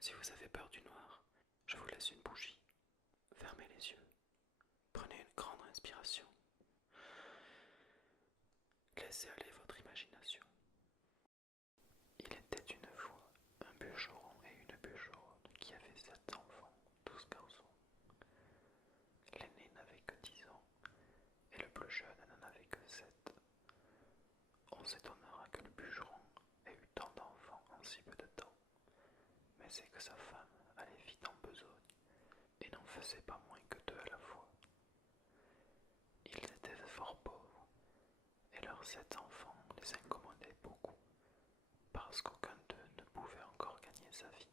Si vous avez peur du noir, je vous laisse une bougie. Fermez les yeux. Prenez une grande inspiration. Laissez aller votre imagination. Il était une fois un bûcheron et une bûcheronne qui avaient 7 enfants, tous garçons. L'aîné n'avait que 10 ans et le plus jeune n'en avait que 7. On s'étonnera que le bûcheron ait eu tant d'enfants en si peu de temps, mais c'est que sa femme allait vite en besogne et n'en faisait pas moins que 2 à la fois. Ils étaient fort pauvres et leurs 7 enfants les incommodaient beaucoup parce qu'aucun d'eux ne pouvait encore gagner sa vie.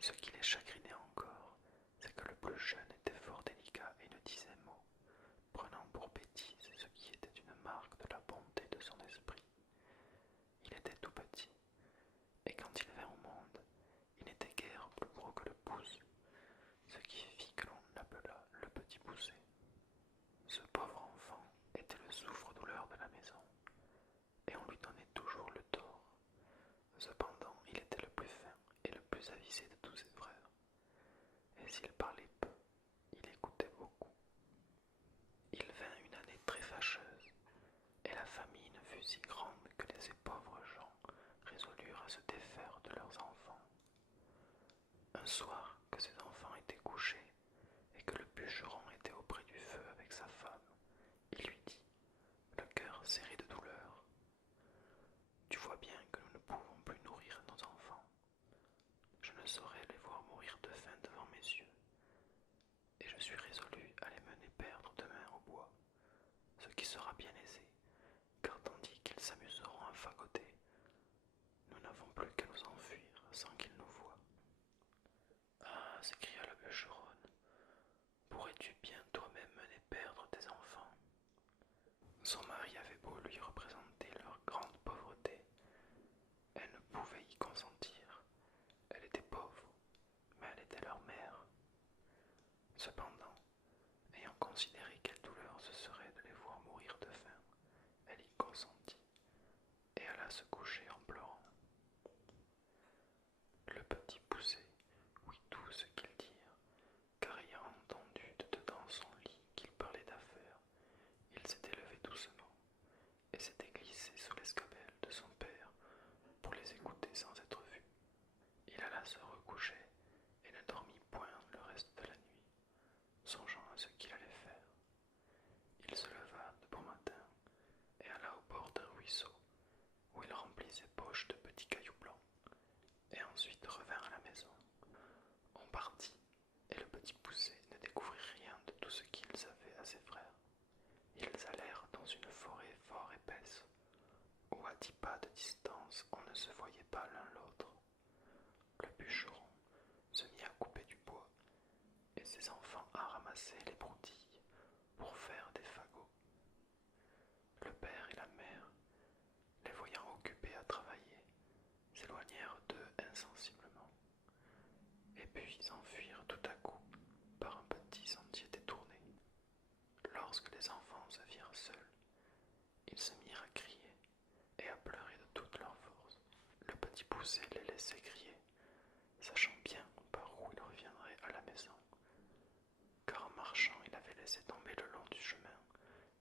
Ce qui les chagrinait encore, c'est que le plus jeune était fort délicat et ne disait mot, prenant pour bêtise ce qui était une marque de la bonté de son esprit. Il était tout petit, et quand il vint au monde, il n'était guère plus gros que le pouce, ce qui fit que l'on l'appela le petit poucet. Ce pauvre enfant était le souffre-douleur de la maison, et on lui donnait toujours le tort. Cependant, il était le plus fin et le plus avisé de tous ses frères, et s'il parlait peu, il écoutait beaucoup. Il vint une année très fâcheuse, et la famine fut si grande que ces pauvres gens résolurent à se défaire de leurs enfants. Un soir que ses enfants étaient couchés, et que le bûcheron était auprès du feu avec sa femme, il lui dit, le cœur serré de douleur: Tu vois bien que nous ne pouvons plus nourrir nos enfants. Je ne saurais les voir mourir de faim devant mes yeux, et je suis résolu à les mener perdre demain au bois, ce qui sera bien aisé, car tandis qu'ils s'amuseront à fagoter, nous n'avons plus qu'à nous enfuir sans qu'ils nous voient. Ah, s'écria la bûcheronne, pourrais-tu bien toi-même mener perdre tes enfants? Son mari avait beau lui représenter leur grande pauvreté, elle ne pouvait y consentir. Elle était pauvre, mais elle était leur mère. Cependant, ayant considéré quelle douleur ce serait de les voir mourir de faim, elle y consentit, et alla se coucher en pleurant. Le petit poucet ouït tout ce qu'ils dirent, car ayant entendu de dedans son lit qu'ils parlaient d'affaires, il s'était levé doucement, et s'était glissé sous l'escabelle de son père pour les écouter sans être vu. Il alla se recoucher, et ne dormit point le reste de la nuit, songeant à ce qu'il allait faire. Il se leva de bon matin, et alla au bord d'un ruisseau, où il remplit ses poches de petits cailloux blancs, et ensuite revint à la maison. On partit, et le petit poucet ne découvrit rien de tout ce qu'ils avaient à ses frères. Ils allèrent dans une forêt fort épaisse, où à 10 pas de distance on ne se voyait pas l'un l'autre. Le bûcheron se mit à couper du bois, et ses enfants à ramasser les broustilles pour faire des fagots. Le père et la mère, les voyant occupés à travailler, s'éloignèrent d'eux insensiblement, et puis s'enfuirent tout à coup par un petit sentier détourné. Lorsque les enfants se virent seuls, ils se mirent à crier et à pleurer de toute leur force. Le petit poucet les laissait crier, sachant bien par où il reviendrait à la maison, car en marchant il avait laissé tomber le long du chemin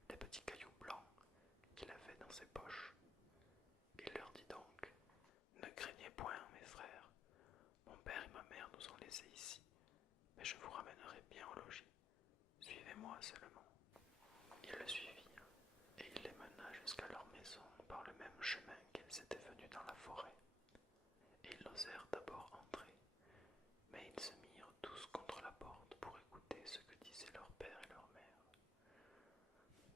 les petits cailloux blancs qu'il avait dans ses poches. Il leur dit donc: Ne craignez point, mes frères, mon père et ma mère nous ont laissés ici, mais je vous ramènerai bien au logis. Suivez-moi seulement. Ils le suivirent, et il les mena jusqu'à leur maison par le même chemin qu'ils étaient venus dans la forêt. Et ils n'osèrent d'abord entrer, mais ils se mirent tous contre la porte pour écouter ce que disaient leur père et leur mère.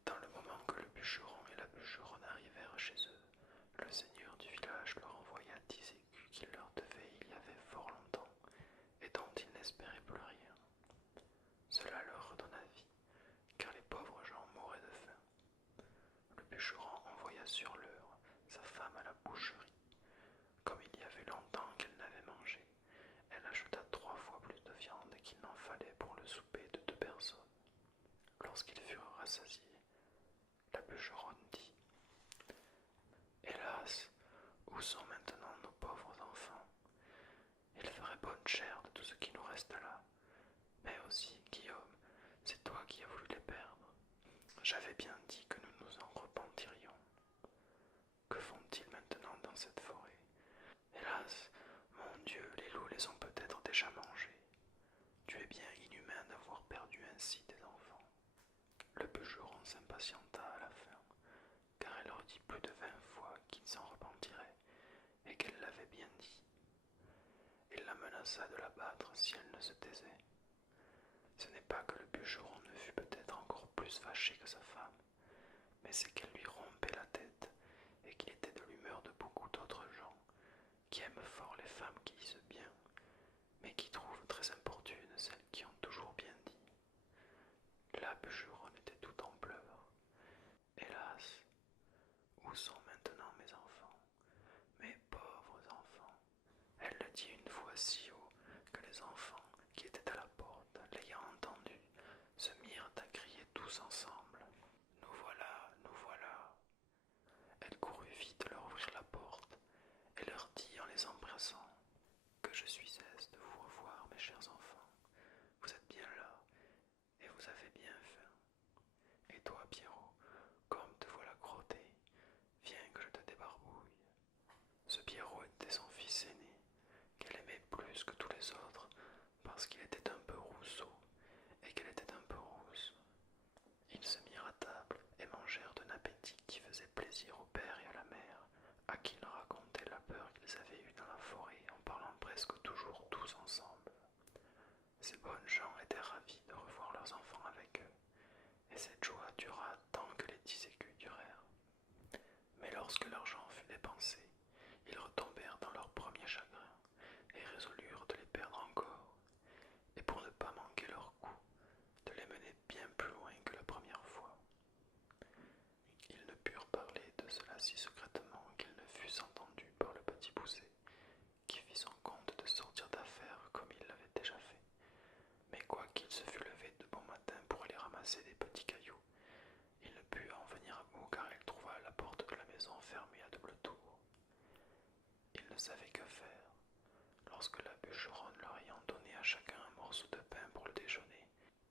Dans le moment que le bûcheron et la bûcheronne arrivèrent chez eux, le seigneur du village leur envoya 10 écus qu'il leur devait il y avait fort longtemps, et dont ils n'espéraient plus rien. Cela leur redonna vie, car les pauvres gens mouraient de faim. Le bûcheron envoya sur l'heure sa femme à la boucherie. Comme il y avait longtemps qu'elle n'avait mangé, elle acheta 3 fois plus de viande qu'il n'en fallait pour le souper de 2 personnes. Lorsqu'ils furent rassasiés, la bûcheronne dit: Hélas, où sont maintenant nos pauvres enfants? Il ferait beau j'avais bien dit que nous nous en repentirions. Que font-ils maintenant dans cette forêt? Hélas, mon Dieu, les loups les ont peut-être déjà mangés. Tu es bien inhumain d'avoir perdu ainsi des enfants. Le bûcheron s'impatienta à la fin, car elle leur dit plus de 20 fois qu'il s'en repentirait, et qu'elle l'avait bien dit. Il la menaça de la battre si elle ne se taisait. Ce n'est pas que le bûcheron ne fût peut-être encore plus fâché que sa femme, mais c'est qu'elle lui rompait la tête, et qu'il était de l'humeur de beaucoup d'autres gens, qui aiment fort les femmes qui disent bien, mais qui trouvent très importunes celles qui ont toujours bien dit. La bûcheronne était tout en pleurs. Hélas, où sont maintenant mes enfants, mes pauvres enfants? Elle le dit une fois si haut que les enfants qui étaient à la porte, l'ayant entendu, se mirent à crier tous ensemble. Nous voilà, nous voilà. Elle courut vite leur ouvrir la porte et leur dit en les embrassant: Que je suis aise de vous revoir, mes chers enfants. Vous êtes bien là, et vous avez bien faim. Et toi, Pierrot, comme te voilà crotté, viens que je te débarbouille. Ce Pierrot était son fils aîné, qu'elle aimait plus que tous les autres, parce qu'il était un peu rousseau, et qu'elle était un peu rousse. Ils se mirent à table et mangèrent d'un appétit qui faisait plaisir au père et à la mère, à qui ils racontaient la peur qu'ils avaient eue dans la forêt en parlant presque toujours tous ensemble. Ces bonnes gens étaient ravis de revoir leurs enfants avec eux, et cette joie dura tant que les 10 écus durèrent. Mais lorsque l'argent fut dépensé, ils retombèrent dans leur premier chagrin, et résolurent de les perdre encore, et pour ne pas manquer leur coup, de les mener bien plus loin que la première fois. Ils ne purent parler de cela si secrètement qu'ils ne fussent entendus par le petit Poucet, qui fit son compte de sortir d'affaires comme il l'avait déjà fait. Mais quoiqu'il se fût levé de bon matin pour aller ramasser des petits cailloux, il ne put en venir à bout car il trouva la porte de la maison fermée à double tour. Il ne savait que faire. Lorsque la bûcheronne leur ayant donné à chacun un morceau de pain pour le déjeuner,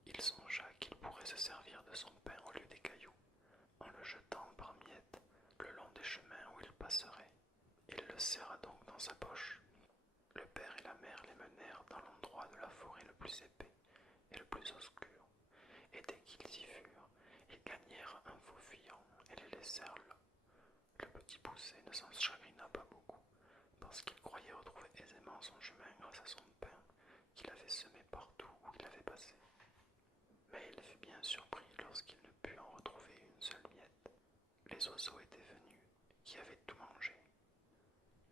il songea qu'il pourrait se servir de son pain au lieu des cailloux, en le jetant par miettes le long des chemins où il passerait. Il le serra donc dans sa poche. Le père et la mère les menèrent dans l'endroit de la forêt le plus épais et le plus obscur, et dès qu'ils y furent, ils gagnèrent un faux-fuyant et les laissèrent là. Le petit Poucet ne s'en chagrina pas beaucoup, parce qu'il croyait retrouver aisément son chemin grâce à son pain qu'il avait semé partout où il avait passé. Mais il fut bien surpris lorsqu'il ne put en retrouver une seule miette. Les oiseaux étaient venus, qui avaient tout mangé.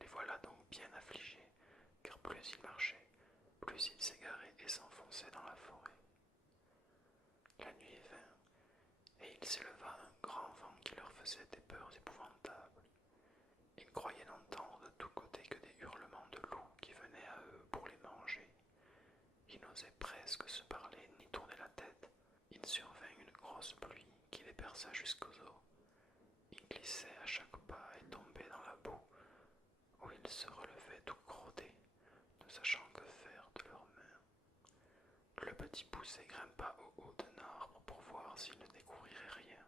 Les voilà donc bien affligés, car plus ils marchaient, plus ils s'égaraient et s'enfonçaient dans la forêt. La nuit vint, et il s'éleva un grand vent qui leur faisait des peurs épouvantables. Ils croyaient n'entendre de tous côtés que des hurlements de loups qui venaient à eux pour les manger. Ils n'osaient presque se parler ni tourner la tête. Il survint une grosse pluie qui les perça jusqu'aux os. Ils glissaient à chaque pas et tombaient dans la boue, où ils se relevaient tout crottés, ne sachant que faire de leurs mains. Le petit Poucet grimpa au haut d'un arbre pour voir s'il ne découvrirait rien.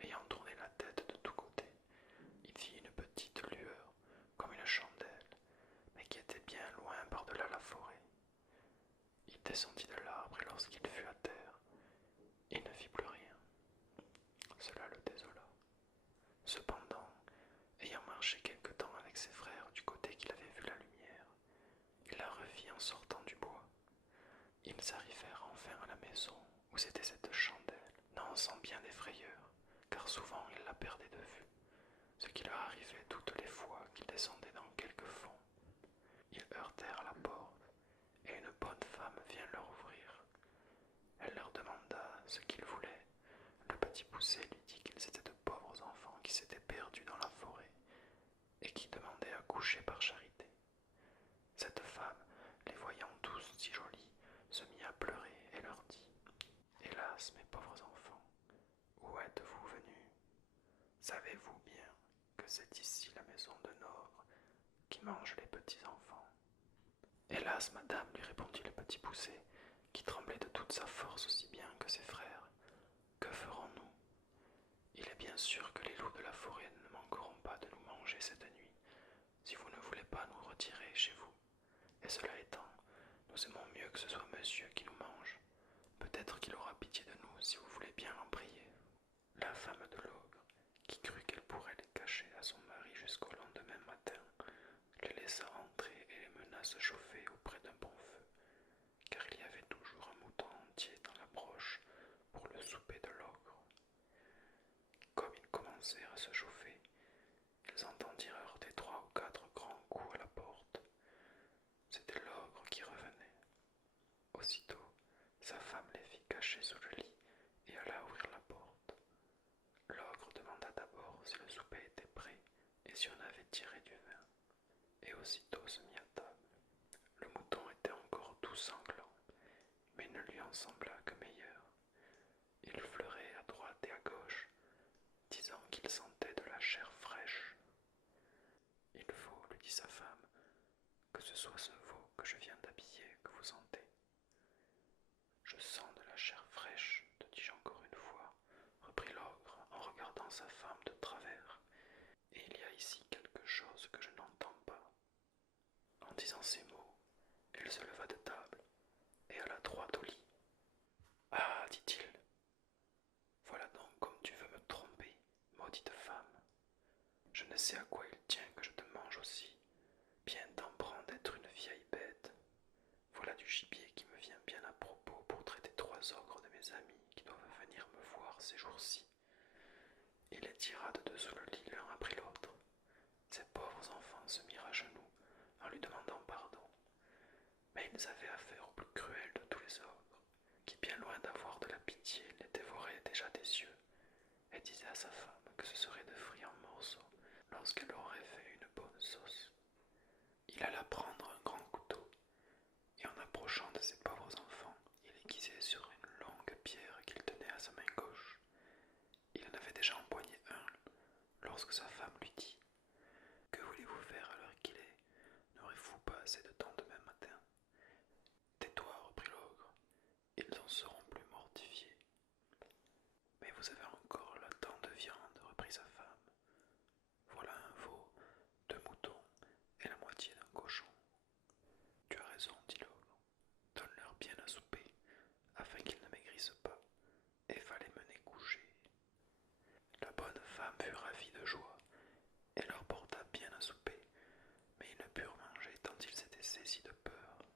Ayant tourné la tête de tous côtés, il vit une petite lueur, comme une chandelle, mais qui était bien loin par-delà la forêt. Il descendit de l'arbre et lorsqu'il fut à terre, il ne vit plus rien. Cela le désola. Cependant, ayant marché quelque temps avec ses frères du côté qu'il avait vu la lumière, il la revit en sortant du bois. Ils arrivèrent enfin à la maison où c'était cette chandelle, non sans bien des frayeurs, car souvent ils la perdaient de vue, ce qui leur arrivait toutes les fois qu'ils descendaient dans quelque fond. Ils heurtèrent la porte, et une bonne femme vient leur ouvrir. Elle leur demanda ce qu'ils voulaient. Le petit Poucet lui dit qu'ils étaient de pauvres enfants qui s'étaient perdus dans la forêt et qui demandaient à coucher par charité. Cette femme, les voyant tous si jolis, se mit à pleurer et leur dit: Hélas, mes pauvres enfants, où êtes-vous venus? Savez-vous bien que c'est ici la maison de Nogre qui mange les petits enfants? Hélas, madame, lui répondit le petit Poucet, qui tremblait de toute sa force aussi bien que ses frères. Que ferons-nous? bien sûr que les loups de la forêt ne manqueront pas de nous manger cette nuit, si vous ne voulez pas nous retirer chez vous. Et cela étant, nous aimons mieux que ce soit monsieur qui nous mange. Peut-être qu'il aura pitié de nous si vous voulez bien l'en prier. La femme de l'ogre, qui crut qu'elle pourrait les cacher à son mari jusqu'au lendemain matin, les laissa entrer et les mena se chauffer auprès d'un bon feu, car il y avait toujours un mouton entier dans la broche pour le souper de l'ogre. Comme ils commencèrent à se chauffer, ils entendirent heurter 3 ou 4 grands coups à la porte. C'était l'ogre qui revenait. Aussitôt, sa femme les fit cacher sous le lit et alla ouvrir la porte. L'ogre demanda d'abord si le souper était prêt et si on avait tiré du vin, et aussitôt se mit à table. Le mouton était encore tout sanglant, mais ne lui en sembla que meilleur. Il fleurait à droite et à gauche, disant qu'il sentait de la chair fraîche. Il faut, lui dit sa femme, que ce soit ce veau que je viens d'habiller que vous sentez. Je sens de la chair fraîche, te dis-je encore une fois, reprit l'ogre en regardant sa femme de travers. Et il y a ici quelque chose que je n'entends pas. En disant ces mots, il se leva de table et alla droit au lit. Ah, dit-il, voilà donc comme tu veux me tromper, maudite femme. Je ne sais à quoi il tient que je te mange aussi. Bien t'en prends d'être une vieille bête. Voilà du gibier qui me vient bien à propos pour traiter 3 ogres de mes amis qui doivent venir me voir ces jours-ci. Il les tira de dessous le lit l'un après l'autre. Ces pauvres enfants se mirent à genoux en lui demandant pardon. Mais ils avaient affaire au plus cruel de tous les ogres, qui bien loin d'avoir de la pitié les dévorait déjà des yeux, et disait à sa femme que ce serait de fruits en morceaux lorsqu'elle aurait fait une bonne sauce. Il alla prendre un grand couteau, et en approchant de ces pauvres enfants, il aiguisait sur une longue pierre qu'il tenait à sa main gauche. Il en avait déjà empoigné un, lorsque sa femme lui dit « Que voulez-vous faire à l'heure qu'il est? N'aurez-vous pas assez de temps demain matin ?» « Tais-toi, reprit l'ogre, ils en seront plus mortifiés. »« Mais vous avez encore là tant de viande, reprit sa femme. Voilà un veau, 2 moutons et la moitié d'un cochon. »« Tu as raison, dit l'ogre. Donne-leur bien à souper, afin qu'ils ne maigrissent pas, et va les mener coucher. » La bonne femme fut ravie de joie, et leur porta bien à souper, mais ils ne purent manger tant ils étaient saisis de peur.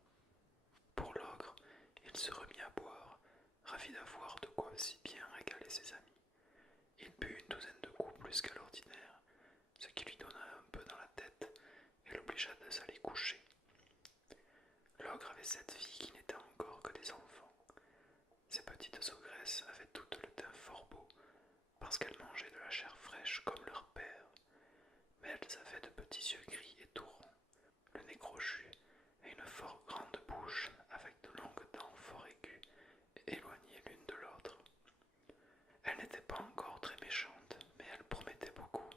Pour l'ogre, il se remit à boire, ravi d'avoir de quoi si bien régaler ses amis. Il but une douzaine de coups plus qu'à l'ordinaire, ce qui lui donna un peu dans la tête et l'obligea de s'aller coucher. L'ogre avait 7 filles qui n'étaient encore que des enfants. Ces petites ogresses avaient toutes le teint fort beau, parce qu'elles mangeaient de la chair fraîche comme leur père, mais elles avaient de petits yeux gris et tout ronds, le nez crochu et une fort grande bouche avec de longues dents fort aiguës et éloignées l'une de l'autre. Elles n'étaient pas encore très méchantes, mais elles promettaient beaucoup,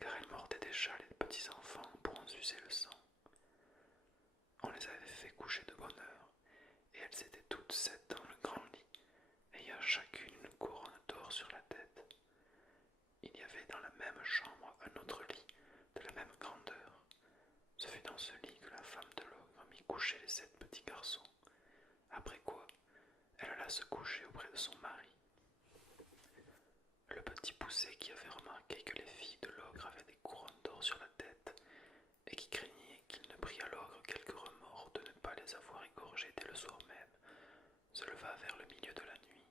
car elles mordaient déjà les petits enfants pour en sucer le sang. On les avait fait coucher de bonne heure, et elles étaient toutes 7 dans le grand lit, ayant chacune une couronne d'or sur la tête. Il y avait dans la même chambre un autre lit, de la même grandeur. Ce fut dans ce lit que la femme de l'ogre mit coucher les 7 petits garçons, après quoi elle alla se coucher auprès de son mari. Le petit poucet, qui avait remarqué que les filles de l'ogre avaient des couronnes d'or sur la tête, et qui craignait qu'il ne prît à l'ogre quelque remords de ne pas les avoir égorgées dès le soir même, se leva vers le milieu de la nuit,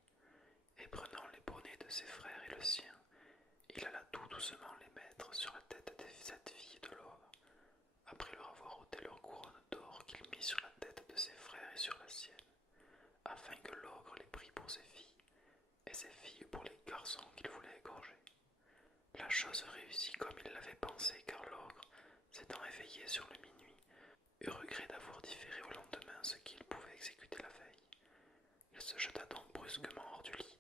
et prenant les bonnets de ses frères et le sien, il alla tout doucement les mettre sur la tête des 7 filles de l'ogre, après leur avoir ôté leur couronne d'or qu'il mit sur la tête de ses frères et sur la sienne, afin que l'ogre les prît pour ses filles, et ses filles pour les garçons qu'il voulait égorger. La chose réussit comme il l'avait pensé, car l'ogre, s'étant éveillé sur le minuit, eut regret d'avoir différé au lendemain ce qu'il pouvait exécuter la veille. Il se jeta donc brusquement hors du lit,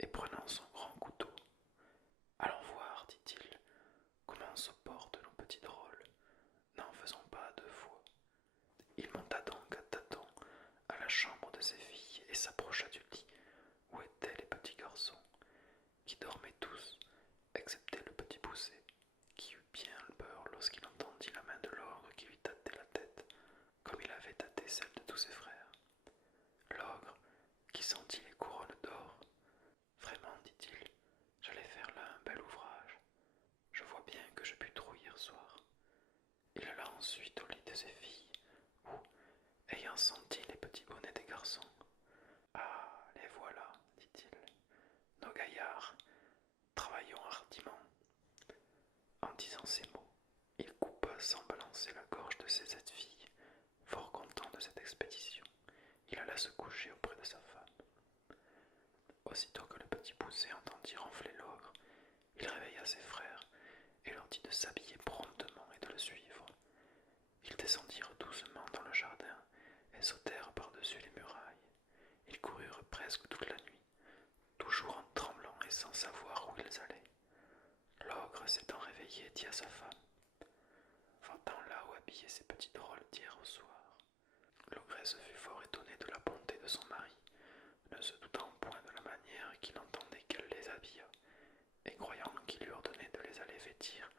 et prenant son grand couteau, « Allons voir, dit-il, comment se portent nos petits drôles, n'en faisons pas 2 fois. » Il monta donc à tâtons à la chambre de ses filles et s'approcha du lit où étaient les petits garçons, qui dormaient tous, tous ses frères. L'ogre, qui sentit les couronnes d'or, vraiment, dit-il, j'allais faire là un bel ouvrage. Je vois bien que je pus trop hier soir. Il alla ensuite au lit de ses filles, où, ayant senti les petits bonnets des garçons, ah, les voilà, dit-il, nos gaillards, travaillons hardiment. En disant ces mots, il coupa sans balancer la gorge de ses 7 filles. Fort content de cette expédition, il alla se coucher auprès de sa femme. Aussitôt que le petit poussé entendit ronfler l'ogre, il réveilla ses frères et leur dit de s'habiller promptement et de le suivre. Ils descendirent doucement dans le jardin et sautèrent par-dessus les murailles. Ils coururent presque toute la nuit, toujours en tremblant et sans savoir où ils allaient. L'ogre s'étant réveillé dit à sa femme: Va-t'en là où habillaient ces petits drôles d'hier au soir. L'ogresse fut fort étonnée de la bonté de son mari, ne se doutant point de la manière qu'il entendait qu'elle les habilla, et croyant qu'il lui ordonnait de les aller vêtir,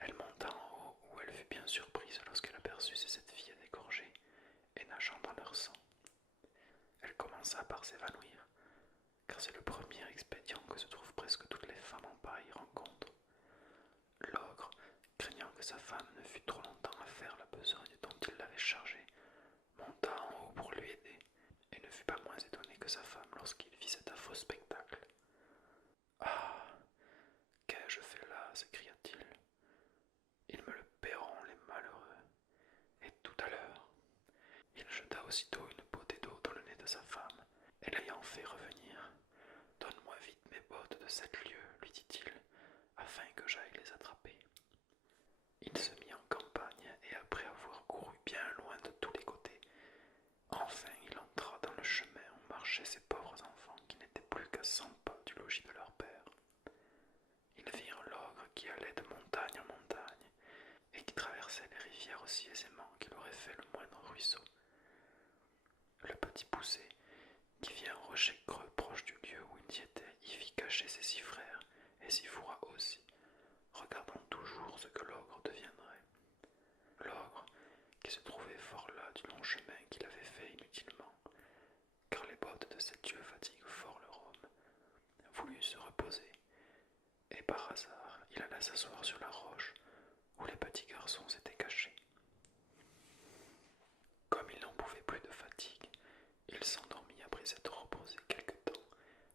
elle monta en haut où elle fut bien surprise lorsqu'elle aperçut ses 7 filles égorgées et nageant dans leur sang. Elle commença par s'évanouir, car c'est le premier expédient que se trouvent presque toutes les femmes en pareille rencontre. L'ogre, craignant que sa femme ne fût trop longtemps à faire la besogne dont il l'avait chargée, monta en haut pour lui aider, et ne fut pas moins étonné que sa femme lorsqu'il vit cet affreux spectacle. Ah, qu'ai-je fait là? S'écria-t-il. Ils me le paieront, les malheureux. Et tout à l'heure. Il jeta aussitôt une bouteille d'eau dans le nez de sa femme, et l'ayant fait revenir. Donne-moi vite mes bottes de 7 lieues, lui dit-il, afin que j'aille les attraper. Il se mit en campagne, et après avoir couru bien loin de tous les côtés, enfin il entra dans le chemin où marchaient ces pauvres enfants qui n'étaient plus qu'à 100 pas du logis de leur père. Ils virent l'ogre qui allait de montagne en montagne, et qui traversait les rivières aussi aisément qu'il aurait fait le moindre ruisseau. Le petit poussé, qui vit un rocher creux proche du lieu où ils y étaient, y vit cacher ses 6 frères, et s'y fourra aussi, regardant toujours ce que l'ogre deviendrait. L'ogre, qui se trouvait fort las du long chemin qu'il avait fait inutilement, car les bottes de cet dieu fatiguent fort leur homme, voulut se reposer, et par hasard il alla s'asseoir sur la roche où les petits garçons s'étaient cachés. Comme il n'en pouvait plus de fatigue, il s'endormit après s'être reposé quelque temps,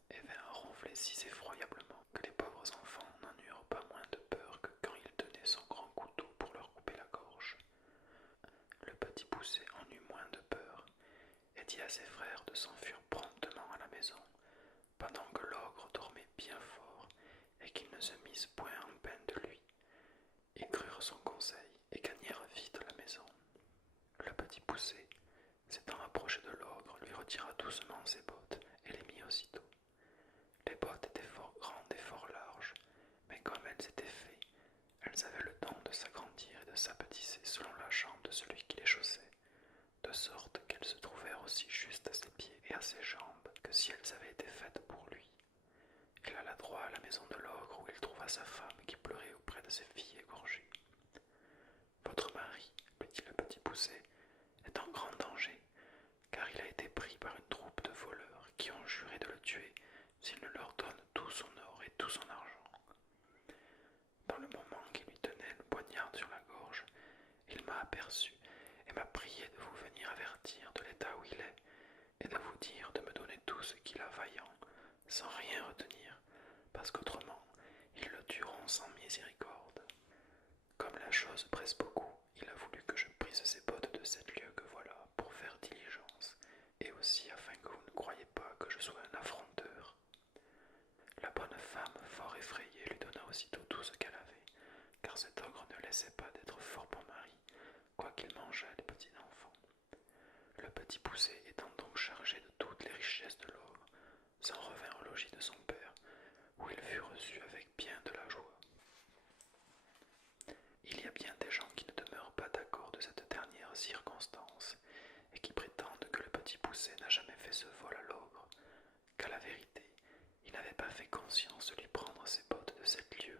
et vint à ronfler si effroyablement que les pauvres enfants n'en eurent pas moins de peur que quand il tenait son grand couteau pour leur couper la gorge. Le petit poussé en eut moins de peur, et dit à ses frères de s'enfuir promptement à la maison, pendant que l'ogre dormait bien fort, et qu'ils ne se misent point en peine de lui. Ils crurent son conseil, et gagnèrent vite la maison. Le petit poussé, s'étant approché de l'ogre, lui retira doucement ses bottes, et les mit aussitôt. Les bottes étaient fort grandes et fort larges, mais comme elles étaient faites, elles avaient le don de s'agrandir et de s'apetisser selon la jambe de celui qui les chaussait, de sorte qu'elles se trouvèrent aussi justes à ses pieds et à ses jambes que si elles avaient été faites pour lui. Il alla droit à la maison de l'ogre où il trouva sa femme qui pleurait auprès de ses filles égorgées. Votre mari, lui dit le petit poussé, est en grand danger, car il a été pris par une troupe de voleurs qui ont juré de le tuer s'il ne leur donne tout son or et tout son argent. Dans le moment qu'il lui tenait le poignard sur la gorge, il m'a aperçu et m'a prié de vous venir avertir de l'état où il est, et de vous dire de me donner tout ce qu'il a vaillant, sans rien retenir, parce qu'autrement ils le tueront sans miséricorde. Comme la chose presse beaucoup, il a voulu que je prise ces bottes de 7 lieues que voilà, pour faire diligence, et aussi afin que vous ne croyiez pas que je sois un affronteur. La bonne femme, fort effrayée, lui donna aussitôt tout ce qu'elle avait, car cet ogre ne laissait pas d'être fort bon mari, quoiqu'il mangeât les petits enfants. Le petit poussé étant donc chargé de toutes les richesses de l'ogre, s'en revint au logis de son père, où il fut reçu avec bien de la joie. Il y a bien des gens qui ne demeurent pas d'accord de cette dernière circonstance, et qui prétendent que le petit poussé n'a jamais fait ce vol à l'ogre, qu'à la vérité, il n'avait pas fait conscience de lui prendre ses bottes de 7 lieues,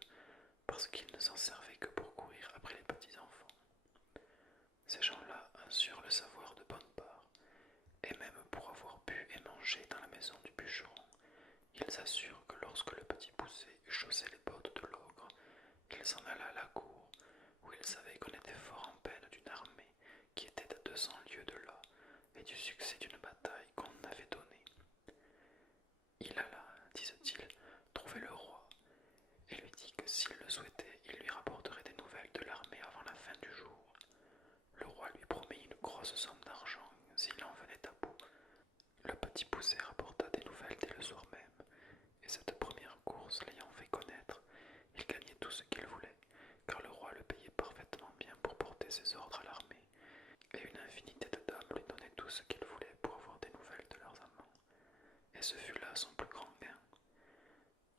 parce qu'il ne s'en servait que pour courir après les petits enfants. Ces gens-là assurent le savoir de bonne part, succès d'une bataille qu'on avait donnée. Il alla, disait-il, trouver le roi et lui dit que s'il le souhaitait, il lui rapporterait des nouvelles de l'armée avant la fin du jour. Le roi lui promit une grosse somme d'argent s'il en venait à bout. Le petit poucet rapporta des nouvelles dès le soir même, et cette première course l'ayant fait connaître, il gagnait tout ce qu'il voulait, car le roi le payait parfaitement bien pour porter ses ordres à l'armée, et une infinité de dames lui donnaient tout ce qu'il voulait pour avoir des nouvelles de leurs amants, et ce fut là son plus grand gain.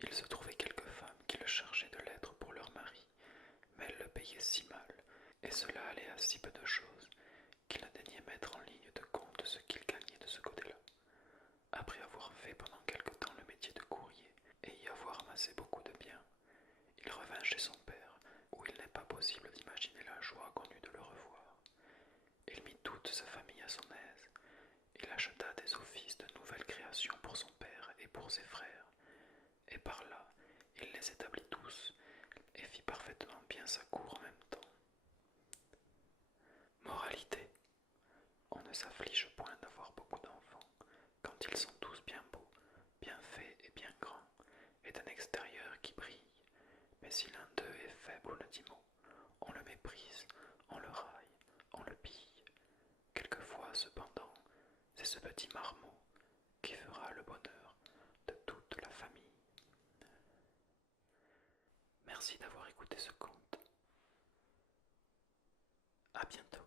Il se trouvait quelques femmes qui le chargeaient de lettres pour leur mari, mais elles le payaient si mal, et cela allait à si peu de choses, qu'il ne daignait mettre en ligne de compte ce qu'il gagnait de ce côté-là. Après avoir fait pendant quelque temps le métier de courrier et y avoir amassé beaucoup de biens, il revint chez son père, où il n'est pas possible d'imaginer la joie qu'on eut de le revoir. Il mit toute sa famille à son aise. Il acheta des offices de nouvelles créations pour son père et pour ses frères, et par là, il les établit tous et fit parfaitement bien sa cour en même temps. Moralité. On ne s'afflige point d'avoir beaucoup d'enfants, quand ils sont tous bien beaux, bien faits et bien grands, et d'un extérieur qui brille. Mais si l'un d'eux est faible ou ne dit mot, on le méprise, on le raille, on le pille. Quelquefois, cependant, c'est ce petit marmot qui fera le bonheur de toute la famille. Merci d'avoir écouté ce conte. À bientôt.